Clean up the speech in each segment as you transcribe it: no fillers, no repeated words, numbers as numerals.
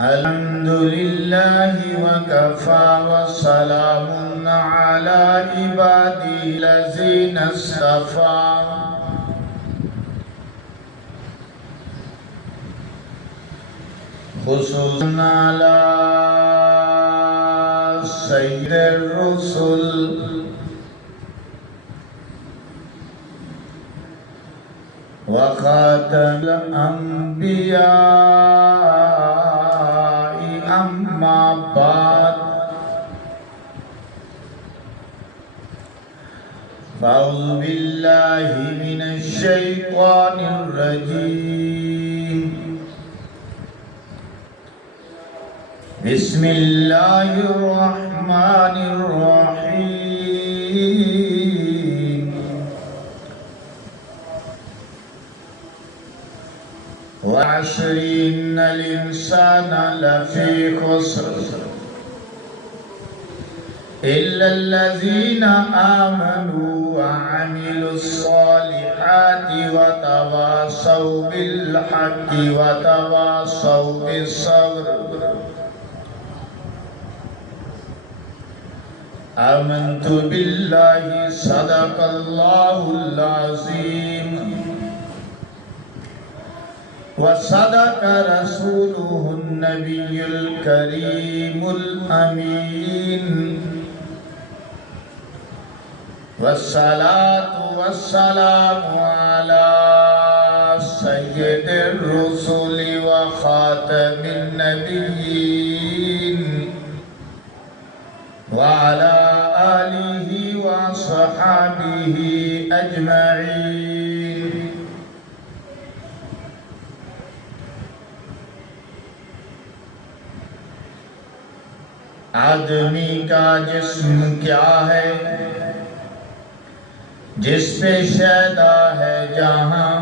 الحمد لله وكفى وسلام على عباده الذين اصطفى خصوصا على سيد الرسل وخاتم الأنبياء أما بعد فأعوذ بالله من الشيطان الرجيم بسم الله الرحمن الرحيم والعصر إن الإنسان لفي خسر إلا الذين آمنوا وعملوا الصالحات وتواصوا بالحق وتواصوا بالصبر آمنت بالله صدق الله العظيم وصدق رسوله النبي الكريم الأمين والصلاة والسلام على سيد الرسل وخاتم النبيين وعلى آله وصحبه أجمعين. آدمی کا جسم کیا ہے جس پہ شیدا ہے جہاں،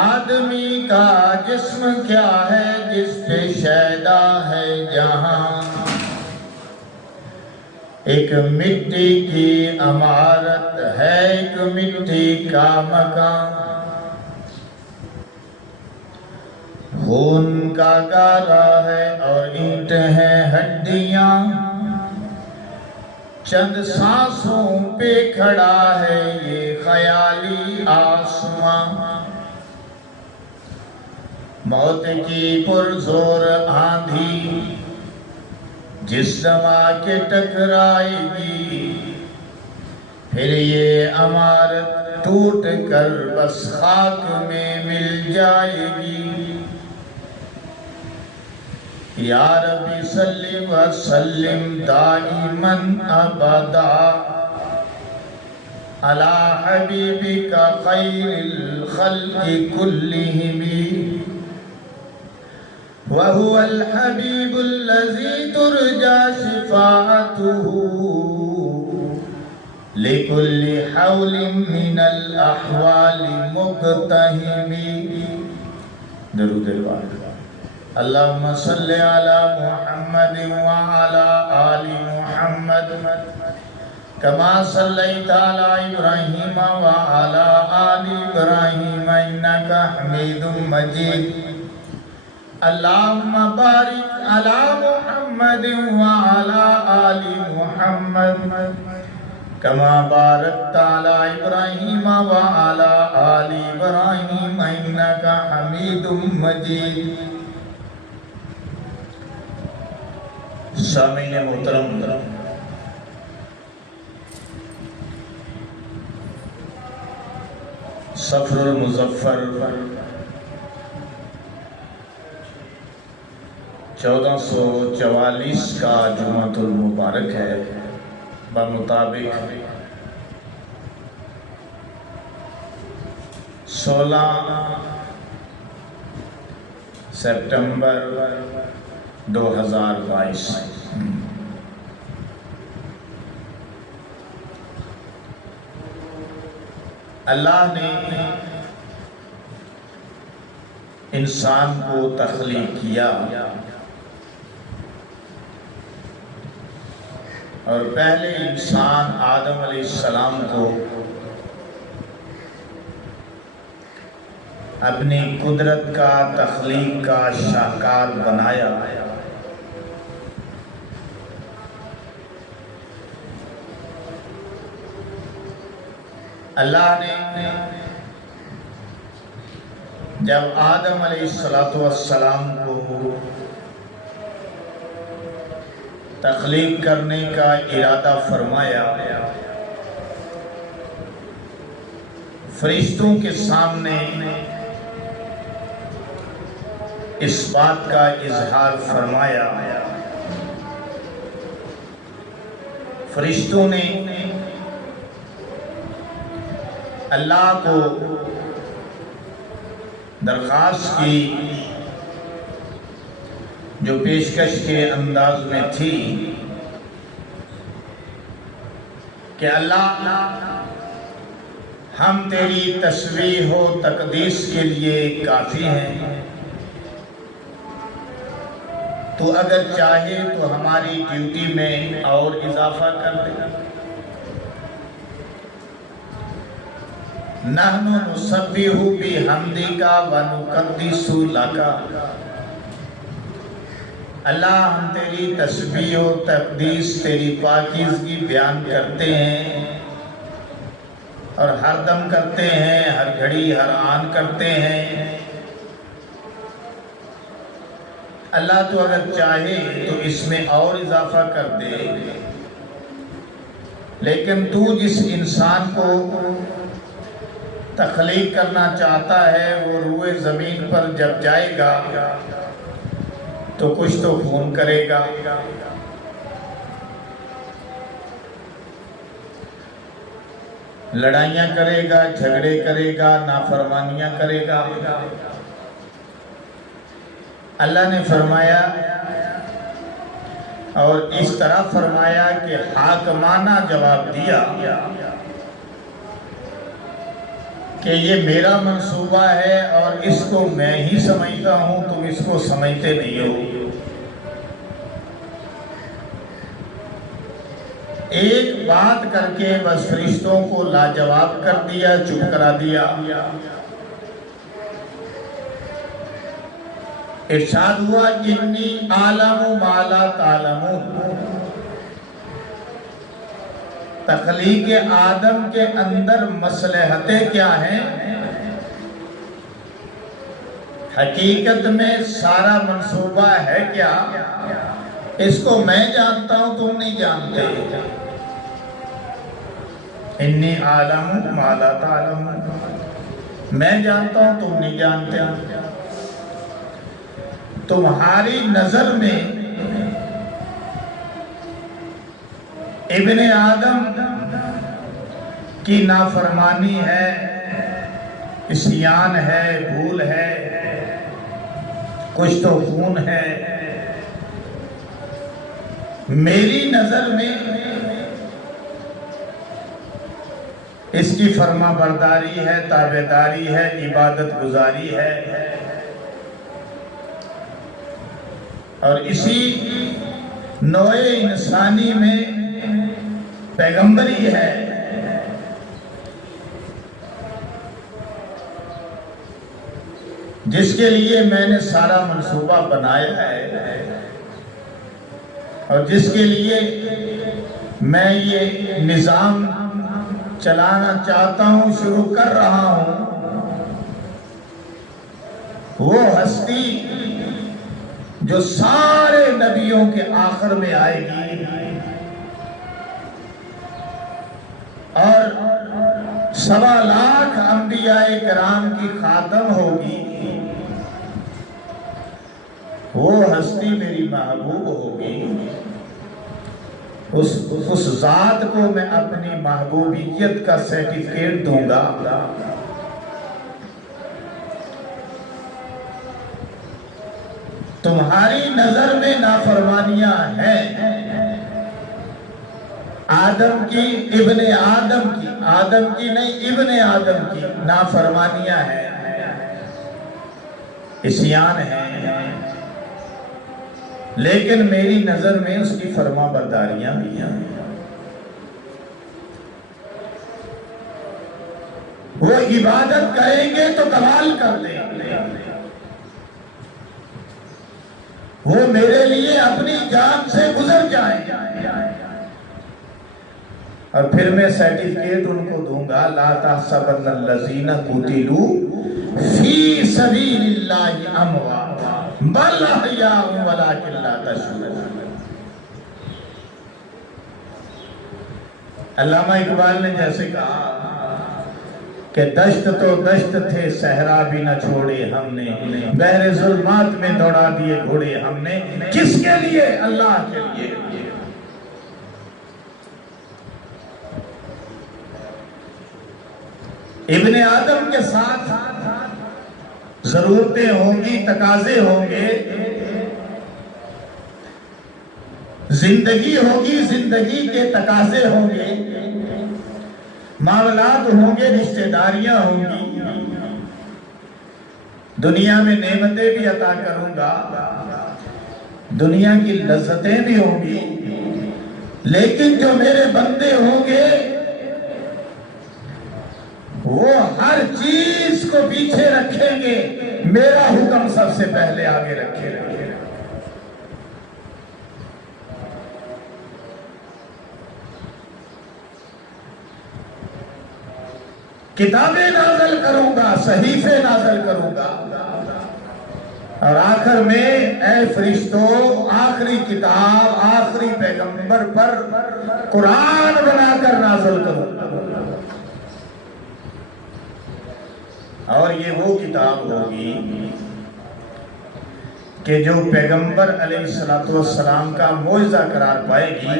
آدمی کا جسم کیا ہے جس پہ شیدا ہے جہاں، ایک مٹی کی عمارت ہے ایک مٹی کا مکان، خون کا گارا ہے اور اینٹ ہیں ہڈیاں، چند سانسوں پہ کھڑا ہے یہ خیالی آسماں، موت کی پرزور آندھی جس سما کے ٹکرائے گی، پھر یہ عمارت ٹوٹ کر بس خاک میں مل جائے گی۔ یا ربی صلی وسلم دائماً ابدا علی حبیبک خیر الخلق کلہم وہو الحبیب الذی ترجى شفاعته لکل حول من الاحوال مقتحم۔ درود البارک۔ اللہم صلی علی محمد وعلی آل محمد کما صلیت علی ابراہیم وعلی آل ابراہیم انکا حمید مجید۔ اللہم بارک علی محمد وعلی آل محمد کما بارکت علی ابراہیم وعلی آل ابراہیم انکا حمید مجید۔ سامعین محترم، صفر المظفر 1444 کا جمعۃ المبارک ہے، بمطابق 16 سپٹمبر 2022۔ اللہ نے انسان کو تخلیق کیا اور پہلے انسان آدم علیہ السلام کو اپنی قدرت کا، تخلیق کا شاہکار بنایا۔ اللہ نے جب آدم علیہ السلام کو تخلیق کرنے کا ارادہ فرمایا، فرشتوں کے سامنے اس بات کا اظہار فرمایا۔ فرشتوں نے اللہ کو درخواست کی جو پیشکش کے انداز میں تھی کہ اللہ ہم تیری تسبیح و تقدیس کے لیے کافی ہیں، تو اگر چاہے تو ہماری ڈیوٹی میں اور اضافہ کر دے۔ نحن نسبح بحمدک ونقدس لک، اللہ ہم تیری تسبیح و تقدیس، تیری پاکیزگی بیان کرتے ہیں اور ہر دم کرتے ہیں، ہر گھڑی ہر آن کرتے ہیں۔ اللہ تو اگر چاہے تو اس میں اور اضافہ کر دے، لیکن تو جس انسان کو تخلیق کرنا چاہتا ہے وہ روئے زمین پر جب جائے گا تو کچھ تو خون کرے گا، لڑائیاں کرے گا، جھگڑے کرے گا، نافرمانیاں کرے گا۔ اللہ نے فرمایا اور اس طرح فرمایا کہ حاکمانہ جواب دیا کہ یہ میرا منصوبہ ہے اور اس کو میں ہی سمجھتا ہوں، تم اس کو سمجھتے نہیں ہو۔ ایک بات کر کے بس فرشتوں کو لاجواب کر دیا، چپ کرا دیا۔ ارشاد ہوا انی اعلم ما لا تعلمون۔ تخلیق آدم کے اندر مصلحتیں کیا ہیں؟ حقیقت میں سارا منصوبہ ہے کیا؟ اس کو میں جانتا ہوں، تم نہیں جانتے۔ انی اعلم ما لا تعلمون، میں جانتا ہوں تم نہیں جانتے۔ تمہاری نظر میں ابن آدم کی نافرمانی ہے، عصیان ہے، بھول ہے، کچھ تو خون ہے۔ میری نظر میں اس کی فرما برداری ہے، تابعداری ہے، عبادت گزاری ہے، اور اسی نوع انسانی میں پیغمبری ہے۔ جس کے لیے میں نے سارا منصوبہ بنایا ہے اور جس کے لیے میں یہ نظام چلانا چاہتا ہوں، شروع کر رہا ہوں، وہ ہستی جو سارے نبیوں کے آخر میں آئے گی اور 1.25 لاکھ انبیاء کرام کی خاتم ہوگی، وہ ہستی میری محبوب ہوگی۔ اس ذات کو میں اپنی محبوبیت کا سرٹیفکیٹ دوں گا۔ تمہاری نظر میں نافرمانیاں ہیں، آدم کی، ابن آدم کی، آدم کی نہیں ابن آدم کی نافرمانیاں ہیں، عصیان ہیں، لیکن میری نظر میں اس کی فرما برداریاں بھی ہیں۔ وہ عبادت کریں گے تو کمال کر دیں گے، وہ میرے لیے اپنی جان سے گزر جائیں اور پھر میں سرٹیفکیٹ ان کو دوں گا، لا تحسبن الذین قتلوا فی سبیل اللہ اموات بل احیاء ولکن لا تشعرون۔ علامہ اقبال نے جیسے کہا کہ دشت تو دشت تھے صحرا بھی نہ چھوڑے ہم نے، بحر ظلمات میں دوڑا دیے گھوڑے ہم نے، کس کے لیے؟ اللہ کے لیے۔ ابن آدم کے ساتھ ضرورتیں ہوں گی، تقاضے ہوں گے، زندگی ہوگی، زندگی کے تقاضے ہوں گے، معاملات ہوں گے، رشتہ داریاں ہوں گی، دنیا میں نعمتیں بھی عطا کروں گا، دنیا کی لذتیں بھی ہوں گی، لیکن جو میرے بندے ہوں گے وہ ہر چیز کو پیچھے رکھیں گے، میرا حکم سب سے پہلے آگے رکھیں گے۔ کتابیں نازل کروں گا، صحیفے نازل کروں گا، اور آخر میں اے فرشتوں آخری کتاب آخری پیغمبر پر قرآن بنا کر نازل کروں گا، اور یہ وہ کتاب ہوگی کہ جو پیغمبر علیہ السلام کا معجزہ قرار پائے گی،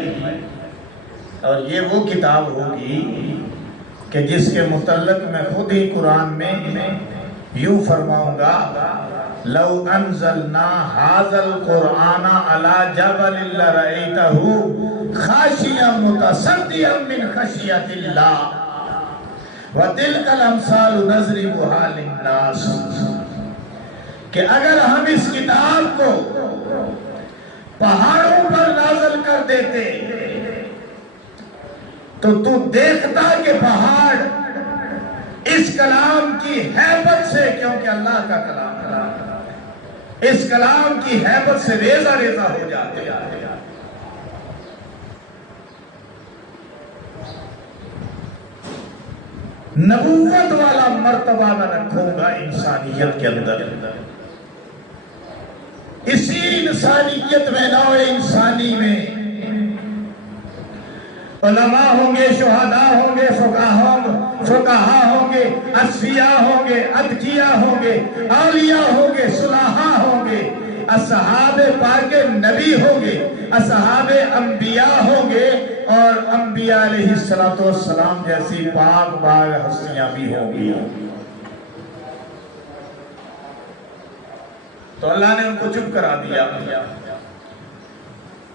اور یہ وہ کتاب ہوگی کہ جس کے متعلق میں خود ہی قرآن میں یوں فرماؤں گا، لو انزلنا ھذا القرآن علی جبل لرأیتہ خاشعا متصدعا من خشیۃ اللہ وَتِلْكَ الْأَمْثَالُ نَضْرِبُهَا لِلنَّاسِ، کہ اگر ہم اس کتاب کو پہاڑوں پر نازل کر دیتے تو دیکھتا کہ پہاڑ اس کلام کی ہیبت سے، کیونکہ اللہ کا کلام ہے، اس کلام کی ہیبت سے ریزہ ریزہ ہو جاتے۔ نبوت والا مرتبہ میں رکھوں گا انسانیت کے اندر، اسی انسانیت میں، نوع انسانی میں علماء ہوں گے، شہداء ہوں گے، فقہاء ہوں گے، اصفیاء ہوں گے، اتقیاء ہوں گے، اولیاء ہوں گے، صلحاء ہوں گے، اصحاب پاک نبی ہوں گے، اصحاب انبیاء ہوں گے، اور انبیاء علیہ السلام جیسی پاک باغ ہستیاں بھی ہوں گی۔ تو اللہ نے ان کو چپ کرا دیا،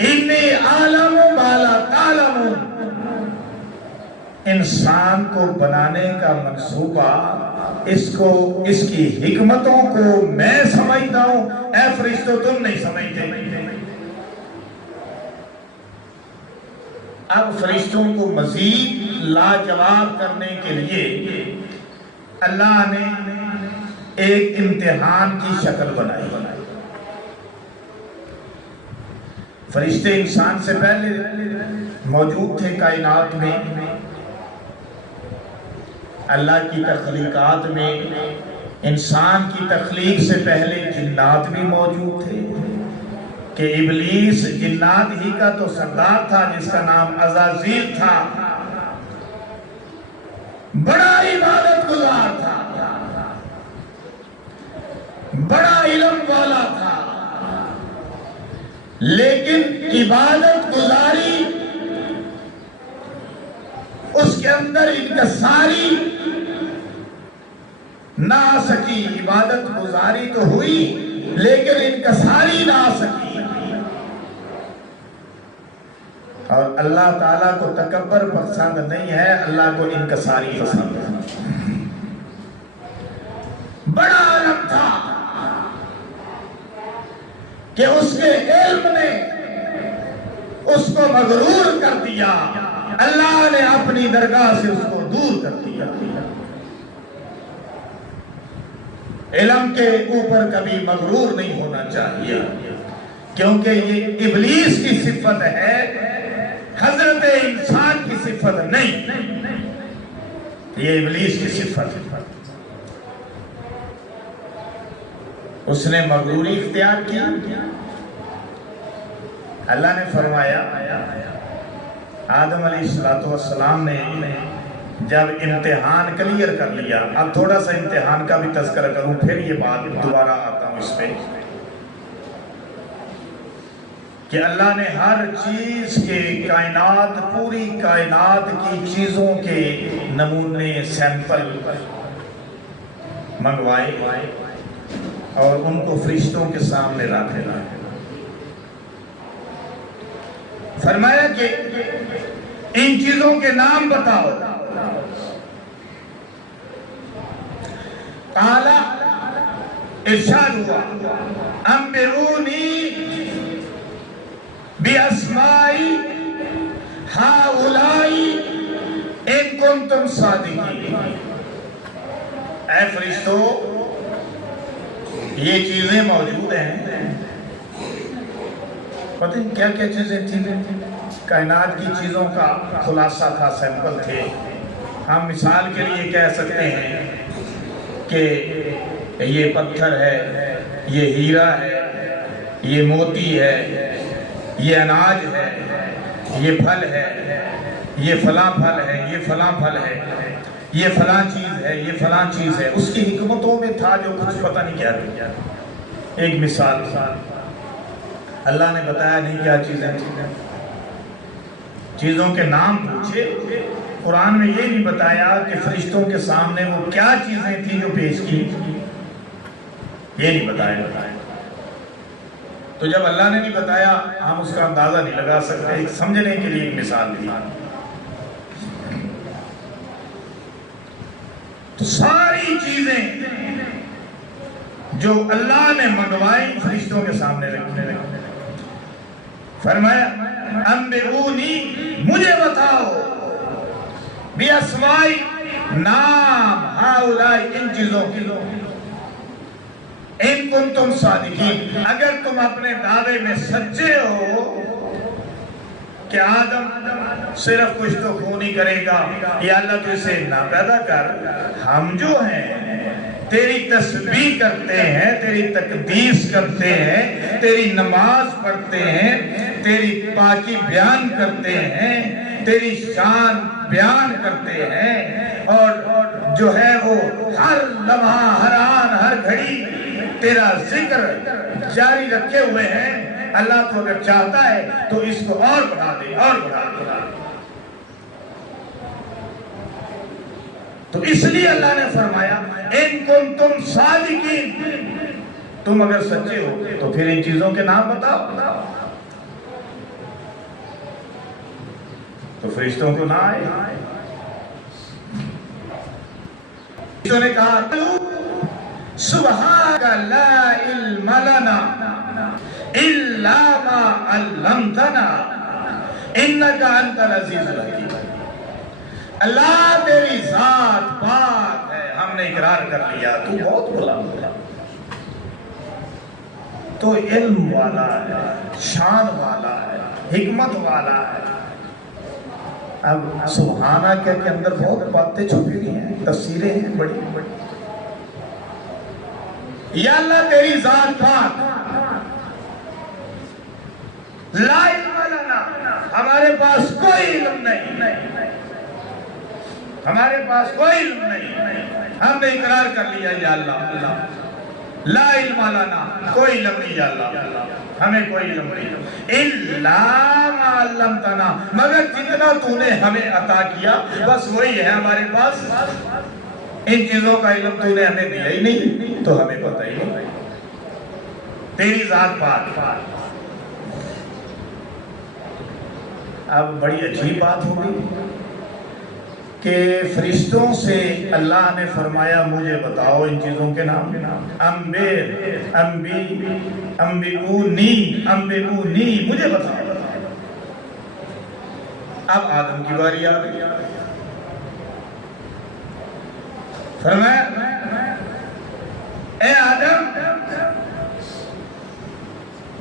انی عالم ما لا تعلمون۔ انسان کو بنانے کا منصوبہ، اس کی حکمتوں کو میں سمجھتا ہوں، اے فرشتوں تم نہیں سمجھتے۔ اب فرشتوں کو مزید لاجواب کرنے کے لیے اللہ نے ایک امتحان کی شکل بنائی۔ فرشتے انسان سے پہلے موجود تھے کائنات میں، اللہ کی تخلیقات میں، انسان کی تخلیق سے پہلے جنات بھی موجود تھے، کہ ابلیس جنات ہی کا تو سردار تھا جس کا نام عزازیل تھا، بڑا عبادت گزار تھا، بڑا علم والا تھا، لیکن عبادت گزاری اس کے اندر انکساری نہ آ سکی۔ عبادت گزاری تو ہوئی لیکن انکساری نہ آ سکی، اور اللہ تعالیٰ کو تکبر پسند نہیں ہے، اللہ کو انکساری پسند ہے۔ بڑا عالم تھا کہ اس کے علم نے اس کو مغرور کر دیا، اللہ نے اپنی درگاہ سے اس کو دور کر دیا۔ علم کے اوپر کبھی مغرور نہیں ہونا چاہیے، کیونکہ یہ ابلیس کی صفت ہے، حضرت انسان کی صفت نہیں، یہ ابلیس کی صفت ہے۔ اس نے مغروری اختیار کیا۔ اللہ نے فرمایا، آدم علیہ السلام نے جب امتحان کلیئر کر لیا، اب تھوڑا سا امتحان کا بھی تذکرہ کروں، پھر یہ بات دوبارہ آتا ہوں اس پہ، کہ اللہ نے ہر چیز کے کائنات، پوری کائنات کی چیزوں کے نمونے، سیمپل منگوائے اور ان کو فرشتوں کے سامنے رکھے، فرمایا کہ ان چیزوں کے نام بتاؤ۔ قالا، ارشاد ہوا، انبئونی بِأَسْمَاءِ هَؤُلَاءِ إِن كُنتُمْ صَادِقِينَ۔ اے فرشتو، یہ چیزیں موجود ہیں، پتہ نہیں کیا کیا چیزیں تھیں، کائنات کی چیزوں کا خلاصہ تھا، سیمپل تھے۔ ہم مثال کے لیے کہہ سکتے ہیں کہ یہ پتھر ہے، یہ ہیرا ہے، یہ موتی ہے، یہ اناج ہے، یہ پھل ہے، یہ فلاں پھل ہے، یہ فلاں پھل ہے، یہ فلاں چیز ہے، یہ فلاں چیز ہے۔ اس کی حکمتوں میں تھا جو کچھ پتہ نہیں کیا تھا۔ ایک مثال اللہ نے بتایا نہیں کیا چیزیں تھیں، چیزوں کے نام پوچھے، قرآن میں یہ نہیں بتایا کہ فرشتوں کے سامنے وہ کیا چیزیں تھیں جو پیش کی، یہ نہیں بتایا۔ تو جب اللہ نے نہیں بتایا، ہم اس کا اندازہ نہیں لگا سکتے، ایک سمجھنے کے لیے ایک مثال دی۔ تو ساری چیزیں جو اللہ نے منگوائی فرشتوں کے سامنے رکھنے لگے، فرمایا انبئونی، مجھے بتاؤ، بِأَسْمَاءِ، نام، ہؤلاء، ان چیزوں کی، ان کنتم صادقین، اگر تم اپنے دعوے میں سچے ہو کہ آدم صرف کچھ تو خون ہی کرے گا، یا اللہ تو اسے نہ پیدا کر، ہم جو ہیں تیری تسبیح کرتے ہیں، تیری تقدیس کرتے ہیں، تیری نماز پڑھتے ہیں، تیری پاکی بیان کرتے ہیں، تیری شان بیان کرتے ہیں، اور جو ہے وہ ہر لمحہ، ہر آن، ہر گھڑی تیرا ذکر جاری رکھے ہوئے ہیں۔ اللہ تو اگر چاہتا ہے تو اس کو اور بڑھا دے، اور بڑھا دے۔ تو اس لیے اللہ نے فرمایا ان کنتم صادقین، تم اگر سچے ہو تو پھر ان چیزوں کے نام بتاؤ۔ تو فرشتوں کو نہ آئے، فرشتوں نے کہا سبحانک لا علم لنا الا ما علمتنا انک انت العزیز الحکیم۔ اللہ تیری ذات پاک ہے، ہم نے اقرار کر لیا تو بہت بلند ہے، تو علم والا ہے، شان والا ہے، حکمت والا ہے۔ اب سبحانہ کے اندر بہت باتیں چھپی ہوئی ہیں، تفسیریں ہیں بڑی بڑی۔ یا اللہ تیری ذات پاک، لا علم لنا، ہمارے پاس کوئی علم نہیں، ہمارے پاس کوئی علم نہیں، ہم نے اقرار کر لیا یا اللہ، لا علم لنا، کوئی علم نہیں یا اللہ، ہمیں کوئی علم نہیں، الا ما علمتنا، مگر جتنا تو نے ہمیں عطا کیا بس وہی ہے ہمارے پاس، ان چیزوں کا علم تو نے ہمیں دیا ہی نہیں تو ہمیں پتہ ہی نہیں۔ تیری ذات پاک۔ اب بڑی عجیب بات ہوگی کہ فرشتوں سے اللہ نے فرمایا مجھے بتاؤ ان چیزوں کے نام، انبئونی، مجھے بتاؤ۔ اب آدم کی باری آ گئی، فرمایا اے آدم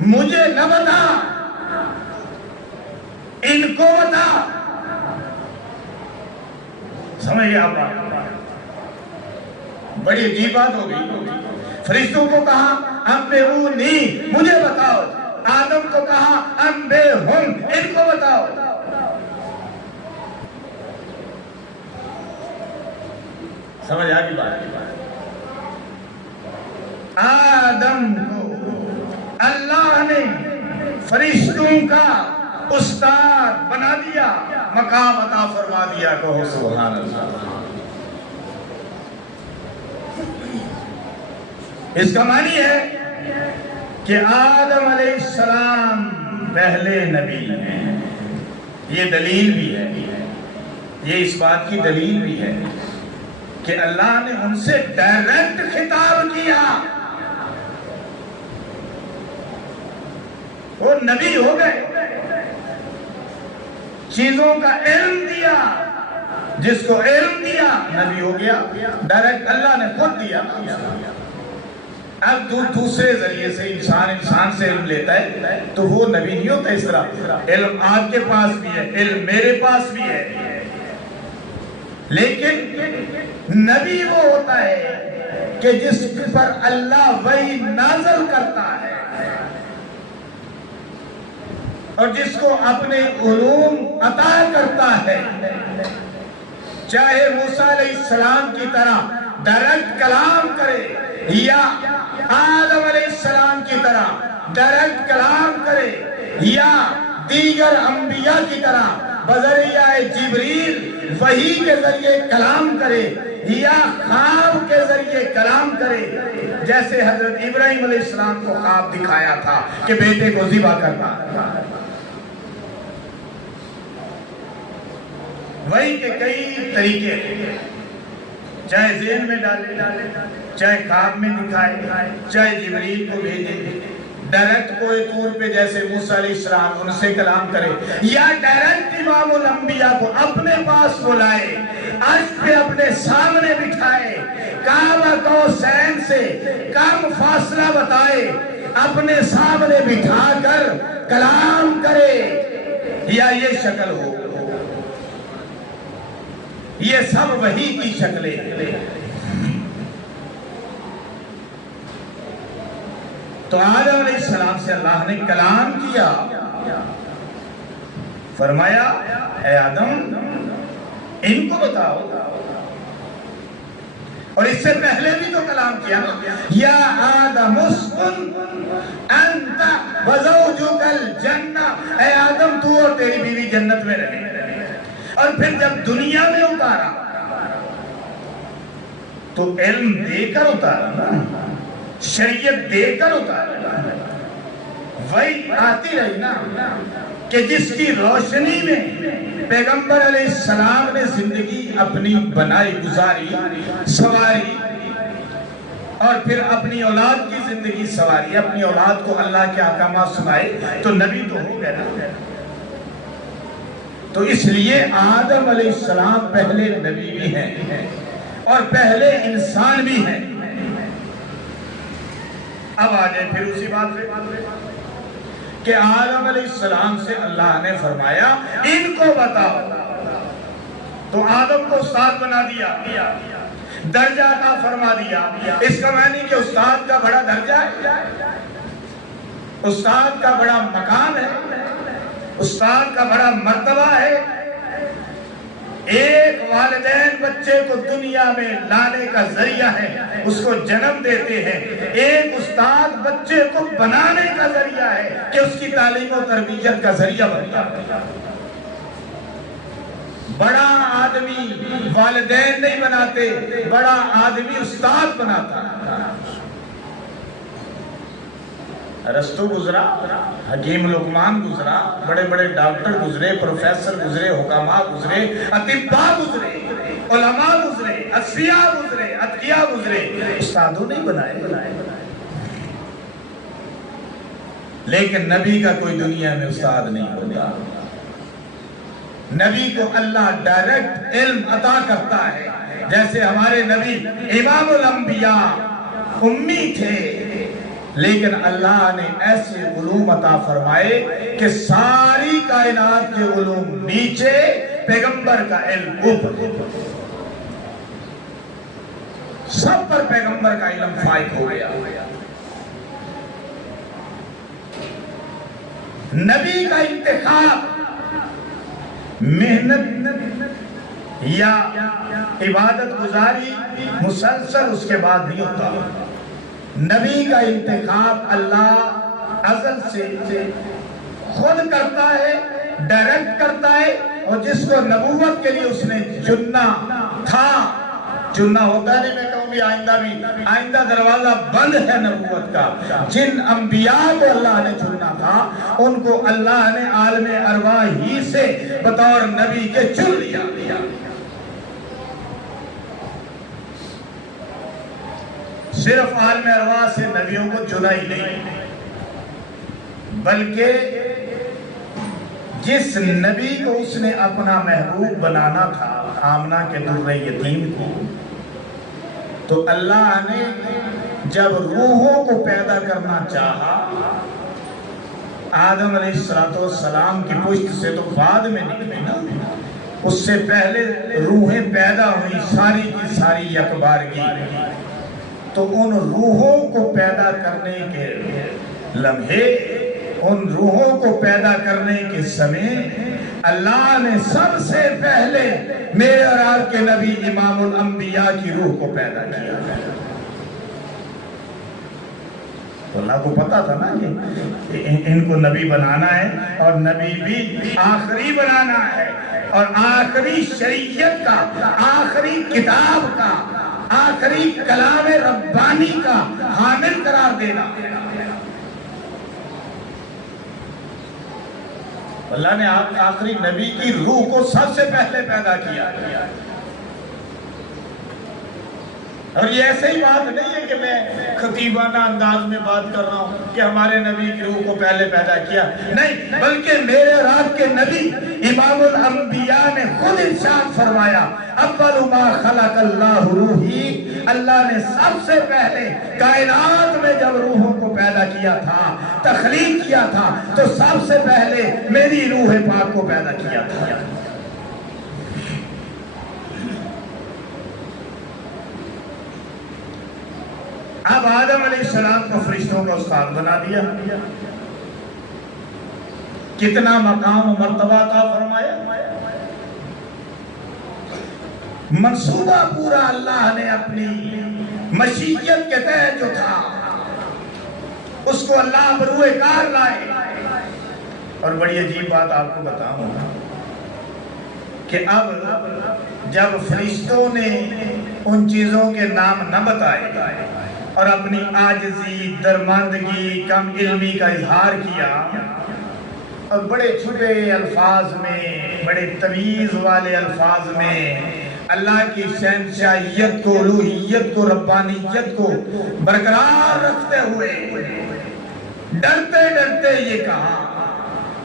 مجھے نہ بتا، ان کو بتا۔ سمجھ گیا آپ؟ بڑی عجیب بات ہو گئی۔ فرشتوں کو کہا انبئونی، مجھے بتاؤ۔ آدم کو کہا انبئہم، ان کو بتاؤ۔ سمجھ آگئی بات؟ آدم کو اللہ نے فرشتوں کا استاد بنا دیا، مقام عطا فرما دیا، کہو سبحان اللہ۔ اس کا معنی ہے کہ آدم علیہ السلام پہلے نبی ہیں۔ یہ دلیل بھی ہے، یہ اس بات کی دلیل بھی ہے کہ اللہ نے ان سے ڈائریکٹ خطاب کیا، وہ نبی ہو گئے، چیزوں کا علم دیا، جس کو علم دیا نبی ہو گیا، ڈائریکٹ اللہ نے خود دیا۔ اب دوسرے ذریعے سے انسان سے علم لیتا ہے تو وہ نبی نہیں ہوتا۔ اس طرح علم آپ کے پاس بھی ہے، علم میرے پاس بھی ہے، لیکن نبی وہ ہوتا ہے کہ جس پر اللہ وحی نازل کرتا ہے اور جس کو اپنے علوم عطا کرتا ہے، چاہے موسیٰ علیہ السلام کی طرح ڈائریکٹ کلام کرے یا آدم علیہ السلام کی طرح ڈائریکٹ کلام کرے یا دیگر انبیاء کی طرح بذریعہ جبریل وحی کے ذریعے کلام کرے یا خواب کے ذریعے کلام کرے، جیسے حضرت ابراہیم علیہ السلام کو خواب دکھایا تھا کہ بیٹے کو ذبح کرنا، وحی کے کئی طریقے، چاہے ذہن میں ڈالے، چاہے خواب میں دکھائے، چاہے جبریل کو بھیجے، ڈائریکٹ کوئی طور پہ جیسے موسیٰ علیہ السلام ان سے کلام کرے، یا ڈائریکٹ امام الانبیاء کو اپنے پاس بلائے، عرش پہ اپنے سامنے بٹھائے، کعبہ قوسین سے کم فاصلہ بتائے، اپنے سامنے بٹھا کر کلام کرے، یا یہ شکل ہو، یہ سب وحی کی شکلیں ہیں۔ تو آدم علیہ السلام سے اللہ نے کلام کیا، فرمایا اے آدم ان کو بتاؤ، اور اس سے پہلے بھی تو کلام کیا نا، یا آدم اسکن انت وزوجک الجنہ، اے آدم تو اور تیری بیوی جنت میں رہے، اور پھر جب دنیا میں اتارا تو علم دے کر اتارا نا، شریعت دے کر اتارا، وہی آتی رہی نا کہ جس کی روشنی میں پیغمبر علیہ السلام نے زندگی اپنی بنائی، گزاری، سواری، اور پھر اپنی اولاد کی زندگی سواری، اپنی اولاد کو اللہ کے احکامات سنائے، تو نبی تو ہو گیا نا۔ تو اس لیے آدم علیہ السلام پہلے نبی بھی ہیں اور پہلے انسان بھی ہیں۔ اب آ جائیں پھر اسی بات پہ کہ آدم علیہ السلام سے اللہ نے فرمایا ان کو بتاؤ، تو آدم کو استاد بنا دیا، درجہ عطا فرما دیا۔ اس کا معنی کہ استاد کا بڑا درجہ ہے، استاد کا بڑا مقام ہے، استاد کا بڑا مرتبہ ہے۔ ایک والدین بچے کو دنیا میں لانے کا ذریعہ ہے، اس کو جنم دیتے ہیں، ایک استاد بچے کو بنانے کا ذریعہ ہے کہ اس کی تعلیم و تربیت کا ذریعہ بنتا ہے۔ بڑا آدمی والدین نہیں بناتے، بڑا آدمی استاد بناتا ہے۔ ارسطو گزرا، حکیم لقمان گزرا، بڑے بڑے ڈاکٹر گزرے، پروفیسر گزرے، حکماء گزرے، اطباء گزرے، علماء گزرے، اصفیاء گزرے، اتقیاء گزرے، استادوں نہیں بنائے۔ لیکن نبی کا کوئی دنیا میں استاد نہیں ہوتا۔ نبی کو اللہ ڈائریکٹ علم عطا کرتا ہے، جیسے ہمارے نبی امام الانبیاء امی تھے، لیکن اللہ نے ایسے علوم عطا فرمائے کہ ساری کائنات کے علوم نیچے، پیغمبر کا علم اوپر، سب پر پیغمبر کا علم فائق ہو گیا۔ نبی کا انتخاب محنت یا عبادت گزاری مسلسل اس کے بعد نہیں ہوتا۔ نبی کا انتخاب اللہ ازل سے خود کرتا ہے، ڈائریکٹ کرتا ہے، اور جس کو نبوت کے لیے اس نے چننا تھا، چننا ہوتا نہیں، میں کہوں گی آئندہ دروازہ بند ہے نبوت کا۔ جن انبیاء کو اللہ نے چننا تھا ان کو اللہ نے عالم ارواح ہی سے بطور نبی کے چن لیا۔ صرف عالم ارواح سے نبیوں کو چنا ہی نہیں، بلکہ جس نبی کو اس نے اپنا محبوب بنانا تھا، آمنہ کے در یتیم کو، تو اللہ نے جب روحوں کو پیدا کرنا چاہا، آدم علیہ السلام کی پشت سے تو بعد میں نکلے نا، اس سے پہلے روحیں پیدا ہوئی ساری کی ساری یکبارگی، تو ان روحوں کو پیدا کرنے کے لمحے، ان روحوں کو پیدا کرنے کے سمے، اللہ نے سب سے پہلے میرے اور آپ کے نبی امام الانبیاء کی روح کو پیدا کیا۔ تو اللہ کو پتا تھا نا کہ ان کو نبی بنانا ہے، اور نبی بھی آخری بنانا ہے، اور آخری شریعت کا، آخری کتاب کا، آخری کلام ربانی کا حامل قرار دینا۔ اللہ نے آخری نبی کی روح کو سب سے پہلے پیدا کیا، اور یہ ایسے ہی بات نہیں ہے کہ میں خطیبانہ انداز میں بات کر رہا ہوں کہ ہمارے نبی کی روح کو پہلے پیدا کیا، نہیں، بلکہ میرے اور آپ کے نبی امام الانبیاء نے خود ارشاد فرمایا، اول ما خلق اللہ روحی، اللہ نے سب سے پہلے کائنات میں جب روحوں کو پیدا کیا تھا، تخلیق کیا تھا، تو سب سے پہلے میری روح پاک کو پیدا کیا تھا۔ اب آدم علیہ السلام کو فرشتوں کا استاد بنا دیا، کتنا مقام و مرتبہ عطا فرمایا، منصوبہ پورا اللہ نے اپنی مشیت کے تحت جو تھا اس کو اللہ بروئے کار لائے۔ اور بڑی عجیب بات آپ کو بتاؤں کہ اب جب فرشتوں نے ان چیزوں کے نام نہ بتائے اور اپنی عاجزی، درماندگی، کم علمی کا اظہار کیا، اور بڑے چھوٹے الفاظ میں، بڑے تمیز والے الفاظ میں اللہ کی شہنشاہیت کو، الوہیت کو، ربانیت کو برقرار رکھتے ہوئے ڈرتے ڈرتے یہ کہا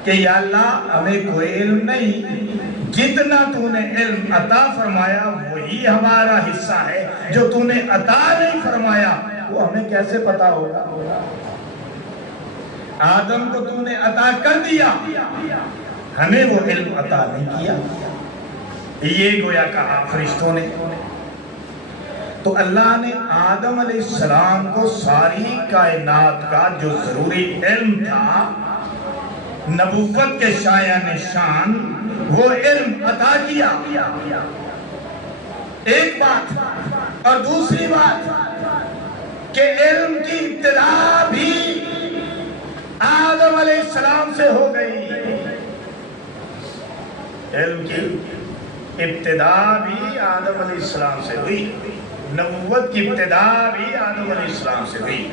کہ یا اللہ ہمیں کوئی علم نہیں، جتنا تو نے علم عطا فرمایا وہی ہمارا حصہ ہے، جو تو نے عطا نہیں فرمایا وہ ہمیں کیسے پتا ہوگا۔ آدم کو تو نے عطا کر دیا، ہمیں وہ علم عطا نہیں کیا، یہ گویا کہا فرشتوں نے۔ تو اللہ نے آدم علیہ السلام کو ساری کائنات کا جو ضروری علم تھا، نبوت کے شایع نشان، وہ علم عطا کیا، ایک بات۔ اور دوسری بات کہ علم کی ابتدا بھی آدم علیہ السلام سے ہو گئی، علم کی ابتدا بھی آدم علیہ السلام سے ہوئی، نبوت کی ابتدا بھی آدم علیہ السلام سے ہوئی،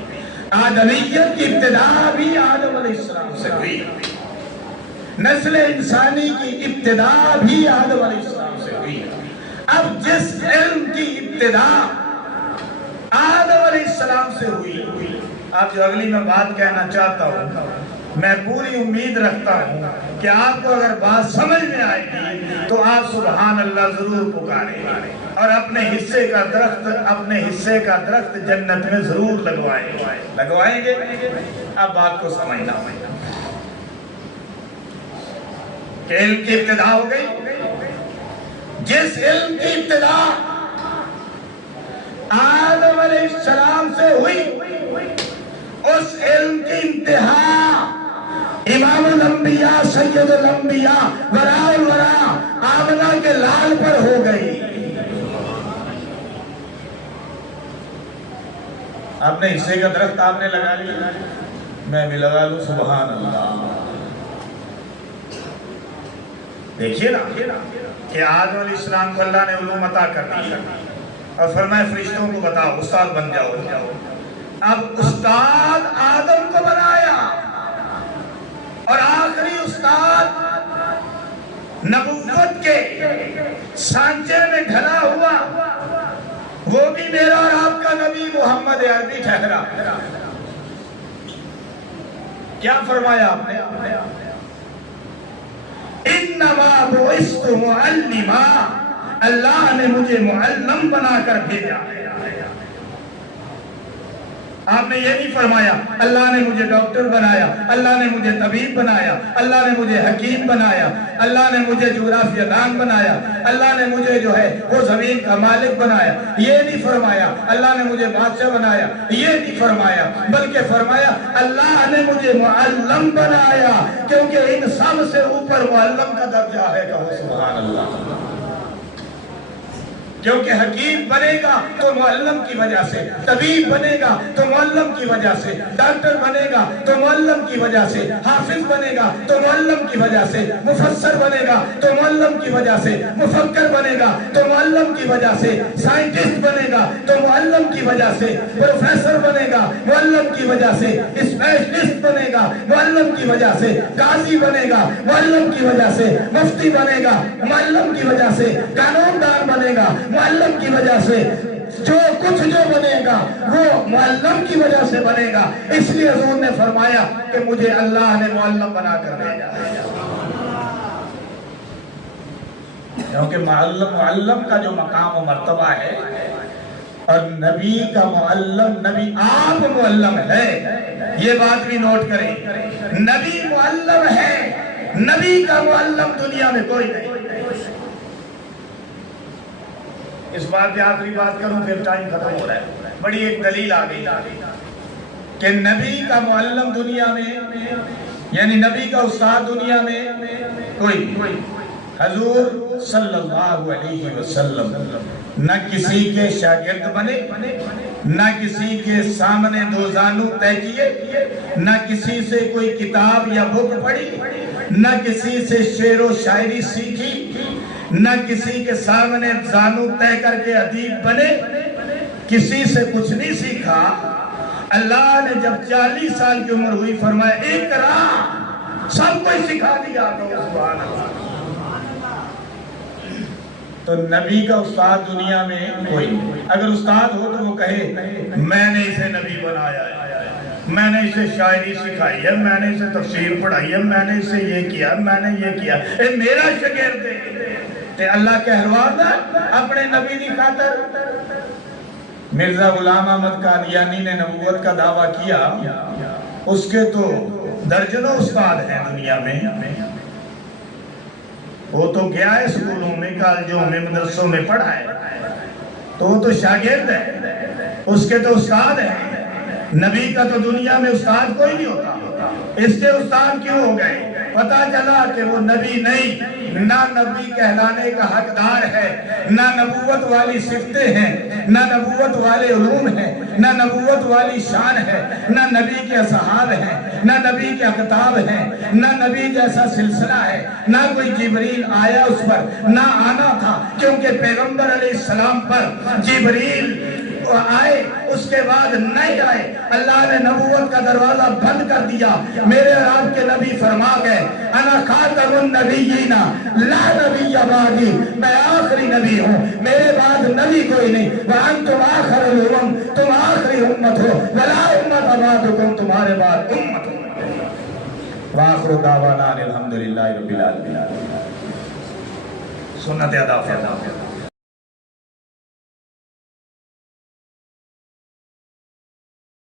آدمیت کی ابتدا بھی آدم علیہ السلام سے ہوئی، نسل انسانی کی ابتدا بھی آدم علیہ السلام سے ہوئی۔ اب جس علم کی ابتدا آدم علیہ السلام سے ہوئی، آپ جو اگلی میں بات کہنا چاہتا ہوں، میں پوری امید رکھتا ہوں کہ آپ کو اگر بات سمجھ میں آئے گی تو آپ سبحان اللہ ضرور پکاریں۔ اور اپنے حصے کا درخت جنت میں ضرور لگوائیں گے۔ اب بات کو سمجھنا کہ علم کی ابتدا ہو گئی۔ جس علم کی ابتدا آدم علیہ السلام سے ہوئی، اس علم کی انتہا امام الانبیاء سید الانبیاء وراء الورا آمنہ کے لال پر ہو گئی۔ آپ نے حصے کا درخت آپ نے لگا لیا، میں بھی لگا لوں، سبحان اللہ۔ دیکھیے نا کہ آدم علیہ السلام کو اللہ نے علوم عطا کر دی اور فرمایا فرشتوں کو بتاؤ، استاد بن جاؤ۔ اب استاد آدم کو بنایا اور آخری استاد نبوت کے سانچے میں ڈھلا ہوا، وہ بھی میرا اور آپ کا نبی محمد عربی ٹھہرا۔ کیا فرمایا آپ نے؟ انما بعثت معلما، اللہ نے مجھے معلم بنا کر بھیجا۔ آپ نے یہ نہیں فرمایا اللہ نے مجھے ڈاکٹر بنایا، اللہ نے مجھے طبیب بنایا، اللہ نے مجھے حکیم بنایا، اللہ نے مجھے جغرافیہ دان بنایا، اللہ نے مجھے جو ہے وہ زمین کا مالک بنایا۔ یہ نہیں فرمایا اللہ نے مجھے بادشاہ بنایا، یہ نہیں فرمایا، بلکہ فرمایا اللہ نے مجھے معلم بنایا، کیونکہ ان سب سے اوپر معلم کا درجہ ہے۔ کہو سبحان اللہ۔ کیونکہ حکیم بنے گا تو معلم کی وجہ سے، طبیب بنے گا تو معلم کی وجہ سے، ڈاکٹر بنے گا تو معلم کی وجہ سے، حافظ بنے گا تو معلم کی وجہ سے، مفسر بنے گا تو معلم کی وجہ سے، مفکر بنے گا تو معلم کی وجہ سے، سائنٹسٹ بنے گا تو معلم کی وجہ سے، پروفیسر بنے گا معلم کی وجہ سے، اسپیشلسٹ بنے گا معلم کی وجہ سے، قاضی بنے گا معلم کی وجہ سے، مفتی بنے گا معلم کی وجہ سے، قانون دان بنے گا معلم کی وجہ سے، جو بنے گا وہ معلم کی وجہ سے بنے گا۔ اس لیے حضور نے فرمایا کہ مجھے اللہ نے معلم بنا کر بھیجا، کیونکہ معلم کا جو مقام و مرتبہ ہے، اور نبی کا معلم، نبی آپ معلم ہے، یہ بات بھی نوٹ کریں، نبی معلم ہے، نبی کا معلم دنیا میں کوئی نہیں۔ اس بات پہ آخری بات کروں پھر ٹائم ختم ہو رہا ہے۔ بڑی ایک دلیل آ گئی کہ نبی کا معلم دنیا میں، یعنی نبی کا استاد دنیا میں کوئی، حضور صلی اللہ علیہ وسلم نہ کسی کے شاگرد بنے، نہ کسی کے سامنے دو زانو طے کیے، نہ کسی سے کوئی کتاب یا بک پڑھی، نہ کسی سے شعر و شاعری سیکھی، نہ کسی کے سامنے زانو طے کر کے ادیب بنے، کسی سے کچھ نہیں سیکھا۔ اللہ نے جب 40 سال کی عمر ہوئی فرمایا اقرا، سب کوئی سکھا دیا۔ سبحان اللہ۔ تو نبی کا استاد دنیا میں کوئی، اگر استاد ہو تو وہ کہے میں نے اسے نبی بنایا ہے، میں نے اسے شاعری سکھائی ہے، میں نے اسے تفسیر پڑھائی ہے، میں نے اسے یہ کیا، میں نے یہ کیا، اے میرا شاگرد ہے۔ تے اللہ کہلوانا اپنے نبی دی خاطر۔ مرزا غلام احمد قادیانی نے نبوت کا دعویٰ کیا، اس کے تو درجنوں استاد ہیں دنیا میں، وہ تو گیا ہے سکولوں میں، کالجوں میں، مدرسوں میں پڑھا ہے، تو وہ تو شاگرد ہے، اس کے تو استاد ہیں۔ نبی کا تو دنیا میں استاد کوئی نہیں ہوتا، اس کے استاد کیوں ہو گئے؟ پتا چلا کہ وہ نبی نہیں، نہ نبی کہلانے کا حقدار ہے، نہ نبوت والی صفتیں ہیں، نہ نبوت والے علوم ہیں، نہ نبوت والی شان ہے، نہ نبی کے اصحاب ہیں، نہ نبی کے اکتاب ہیں، نہ نبی جیسا سلسلہ ہے، نہ کوئی جبریل آیا اس پر، نہ آنا تھا، کیونکہ پیغمبر علیہ السلام پر جبریل آئے اس کے بعد نہیں آئے۔ اللہ نے نبوت کا دروازہ بند کر دیا۔ میرے اور آپ کے نبی فرما گئے انا خاتم النبیین لا نبی بعدی، میں آخری نبی ہوں، میرے بعد نبی کوئی نہیں۔ وانتم آخر الامم، تم آخری امت ہو، ولا امت بعدکم، تمہارے بعد امت ہو۔ وآخر دعوانا الحمدللہ رب العالمین۔ سنت ادا فرمائیں۔